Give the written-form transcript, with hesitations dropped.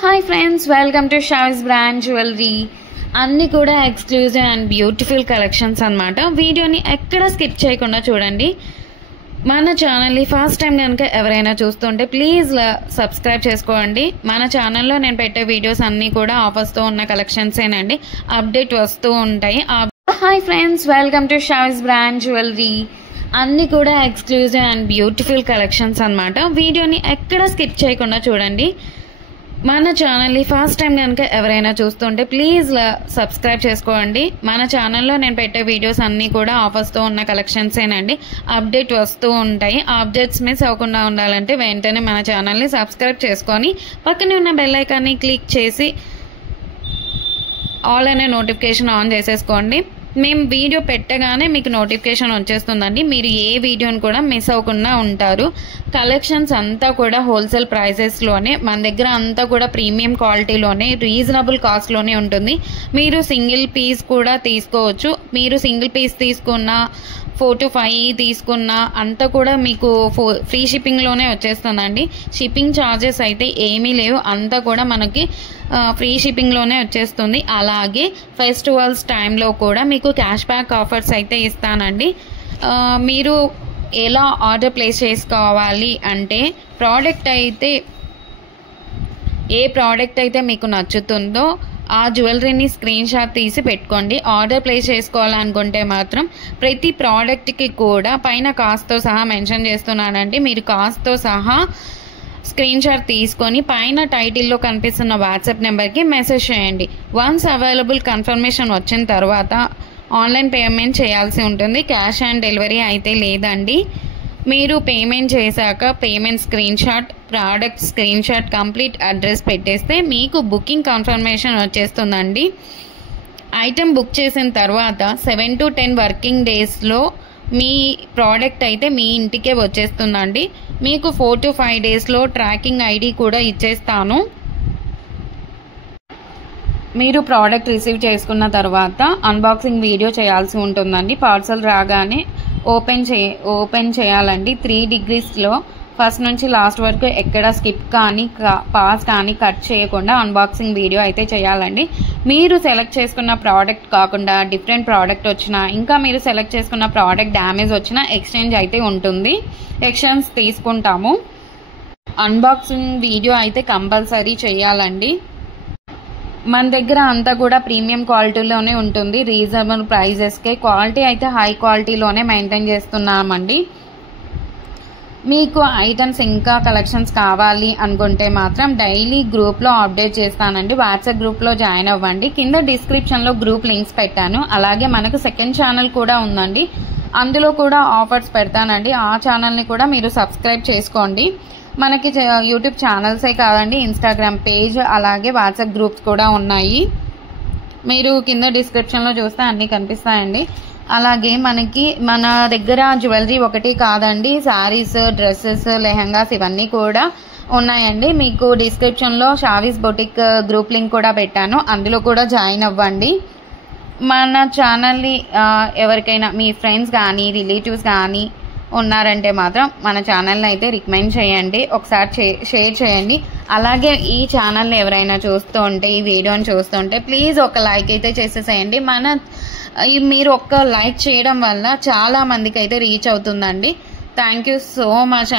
Hi friends, welcome to Shavis brand jewellery. అన్నీ కూడా exclusive and beautiful collections అన్నమాట. వీడియోని ఎక్కడ స్కిప్ చేయకుండా చూడండి. మన ఛానల్ని ఫస్ట్ టైం కనుక ఎవరైనా చూస్తుంటే ప్లీజ్ సబ్స్క్రైబ్ చేసుకోండి. మన ఛానల్లో నేను పెట్టే వీడియోస్ అన్నీ కూడా ఆఫర్స్తో ఉన్న కలెక్షన్సేనండి. అప్డేట్ వస్తూ ఉంటాయి. Hi friends, welcome to Shavis brand jewellery. అన్నీ కూడా ఎక్స్క్లూజివ్ అండ్ బ్యూటిఫుల్ కలెక్షన్స్ అన్నమాట. వీడియోని ఎక్కడ స్కిప్ చేయకుండా చూడండి. మన ఛానల్ని ఫస్ట్ టైం కనుక ఎవరైనా చూస్తుంటే ప్లీజ్ సబ్స్క్రైబ్ చేసుకోండి. మన ఛానల్లో నేను పెట్టే వీడియోస్ అన్నీ కూడా ఆఫర్స్తో ఉన్న కలెక్షన్సేనండి. అప్డేట్ వస్తూ ఉంటాయి. అప్డేట్స్ మిస్ అవ్వకుండా ఉండాలంటే వెంటనే మన ఛానల్ని సబ్స్క్రైబ్ చేసుకొని పక్కనే ఉన్న బెల్ ఐకాన్ని క్లిక్ చేసి ఆల్ అనే నోటిఫికేషన్ ఆన్ చేసేసుకోండి. మేము వీడియో పెట్టగానే మీకు నోటిఫికేషన్ వచ్చేస్తుందండి. మీరు ఏ వీడియోని కూడా మిస్ అవ్వకుండా ఉంటారు. కలెక్షన్స్ అంతా కూడా హోల్సేల్ ప్రైసెస్లోనే, మన దగ్గర అంతా కూడా ప్రీమియం క్వాలిటీలోనే, రీజనబుల్ కాస్ట్లోనే ఉంటుంది. మీరు సింగిల్ పీస్ కూడా తీసుకోవచ్చు. మీరు సింగిల్ పీస్ తీసుకున్న 4 to 5 తీసుకున్న అంతా కూడా మీకు ఫ్రీ షిప్పింగ్లోనే వచ్చేస్తుందండి. షిప్పింగ్ ఛార్జెస్ అయితే ఏమీ లేవు, అంతా కూడా మనకి ఫ్రీ షిప్పింగ్లోనే వచ్చేస్తుంది. అలాగే ఫెస్టివల్స్ టైంలో కూడా మీకు క్యాష్ బ్యాక్ ఆఫర్స్ అయితే ఇస్తానండి. మీరు ఎలా ఆర్డర్ ప్లేస్ చేసుకోవాలి అంటే, ఏ ప్రోడక్ట్ అయితే మీకు నచ్చుతుందో ఆ జ్యువెలరీని స్క్రీన్ షాట్ తీసి పెట్టుకోండి. ఆర్డర్ ప్లేస్ చేసుకోవాలనుకుంటే మాత్రం ప్రతి ప్రోడక్ట్కి కూడా పైన కాస్ట్తో సహా మెన్షన్ చేస్తున్నానండి. మీరు కాస్ట్తో సహా స్క్రీన్ షాట్ తీసుకొని పైన టైటిల్లో కనిపిస్తున్న వాట్సాప్ నెంబర్కి మెసేజ్ చేయండి. వన్స్ అవైలబుల్ కన్ఫర్మేషన్ వచ్చిన తర్వాత ఆన్లైన్ పేమెంట్ చేయాల్సి ఉంటుంది. క్యాష్ ఆన్ డెలివరీ అయితే లేదండి. మీరు పేమెంట్ చేశాక payment screen shot, product screen shot, complete address పెట్టేస్తే మీకు బుకింగ్ కన్ఫర్మేషన్ వచ్చేస్తుందండి. ఐటెం బుక్ చేసిన తర్వాత 7 to 10 వర్కింగ్ డేస్లో మీ ప్రోడక్ట్ అయితే మీ ఇంటికే వచ్చేస్తుందండి. మీకు 4 to 5 డేస్లో ట్రాకింగ్ ఐడి కూడా ఇచ్చేస్తాను. మీరు ప్రోడక్ట్ రిసీవ్ చేసుకున్న తర్వాత అన్బాక్సింగ్ వీడియో చేయాల్సి ఉంటుందండి. పార్సల్ రాగానే ఓపెన్ చేయాలండి. 3 degreesలో ఫస్ట్ నుంచి లాస్ట్ వరకు ఎక్కడ స్కిప్ కానీ పాస్ కానీ కట్ చేయకుండా అన్బాక్సింగ్ వీడియో అయితే చేయాలండి. మీరు సెలెక్ట్ చేసుకున్న ప్రోడక్ట్ కాకుండా డిఫరెంట్ ప్రోడక్ట్ వచ్చినా, ఇంకా మీరు సెలెక్ట్ చేసుకున్న ప్రోడక్ట్ డ్యామేజ్ వచ్చినా ఎక్స్చేంజ్ అయితే ఉంటుంది. ఎక్స్చేంజ్ తీసుకుంటాము. అన్బాక్సింగ్ వీడియో అయితే కంపల్సరీ చేయాలండి. మన దగ్గర అంతా కూడా ప్రీమియం క్వాలిటీలోనే ఉంటుంది. రీజనబుల్ ప్రైజెస్కే క్వాలిటీ అయితే హై క్వాలిటీలోనే మెయింటైన్ చేస్తున్నామండి. మీకు ఐటమ్స్ ఇంకా కలెక్షన్స్ కావాలి అనుకుంటే మాత్రం డైలీ గ్రూప్లో అప్డేట్ చేస్తానండి. వాట్సాప్ గ్రూప్లో జాయిన్ అవ్వండి. కింద డిస్క్రిప్షన్లో గ్రూప్ లింక్స్ పెట్టాను. అలాగే మనకు సెకండ్ ఛానల్ కూడా ఉందండి. అందులో కూడా ఆఫర్స్ పెడతానండి. ఆ ఛానల్ని కూడా మీరు సబ్స్క్రైబ్ చేసుకోండి. మనకి యూట్యూబ్ ఛానల్సే కాదండి, ఇన్స్టాగ్రామ్ పేజ్ అలాగే వాట్సాప్ గ్రూప్స్ కూడా ఉన్నాయి. మీరు కింద డిస్క్రిప్షన్లో చూస్తే అన్నీ కనిపిస్తాయండి. అలాగే మన దగ్గర జ్యువెలరీ ఒకటి కాదండి, శారీస్, డ్రెస్సెస్, లెహంగాస్ ఇవన్నీ కూడా ఉన్నాయండి. మీకు డిస్క్రిప్షన్లో షావిస్ బొటిక్ గ్రూప్ లింక్ కూడా పెట్టాను. అందులో కూడా జాయిన్ అవ్వండి. మన ఛానల్ని ఎవరికైనా మీ ఫ్రెండ్స్ కానీ రిలేటివ్స్ కానీ ఉన్నారంటే మాత్రం మన ఛానల్ని అయితే రికమెండ్ చేయండి. ఒకసారి షేర్ చేయండి. అలాగే ఈ ఛానల్ని ఎవరైనా చూస్తుంటే, ఈ వీడియోని చూస్తుంటే ప్లీజ్ ఒక లైక్ అయితే చేసేసేయండి. మీరు ఒక్క లైక్ చేయడం వల్ల చాలా మందికి అయితే రీచ్ అవుతుందండి. Thank you so much.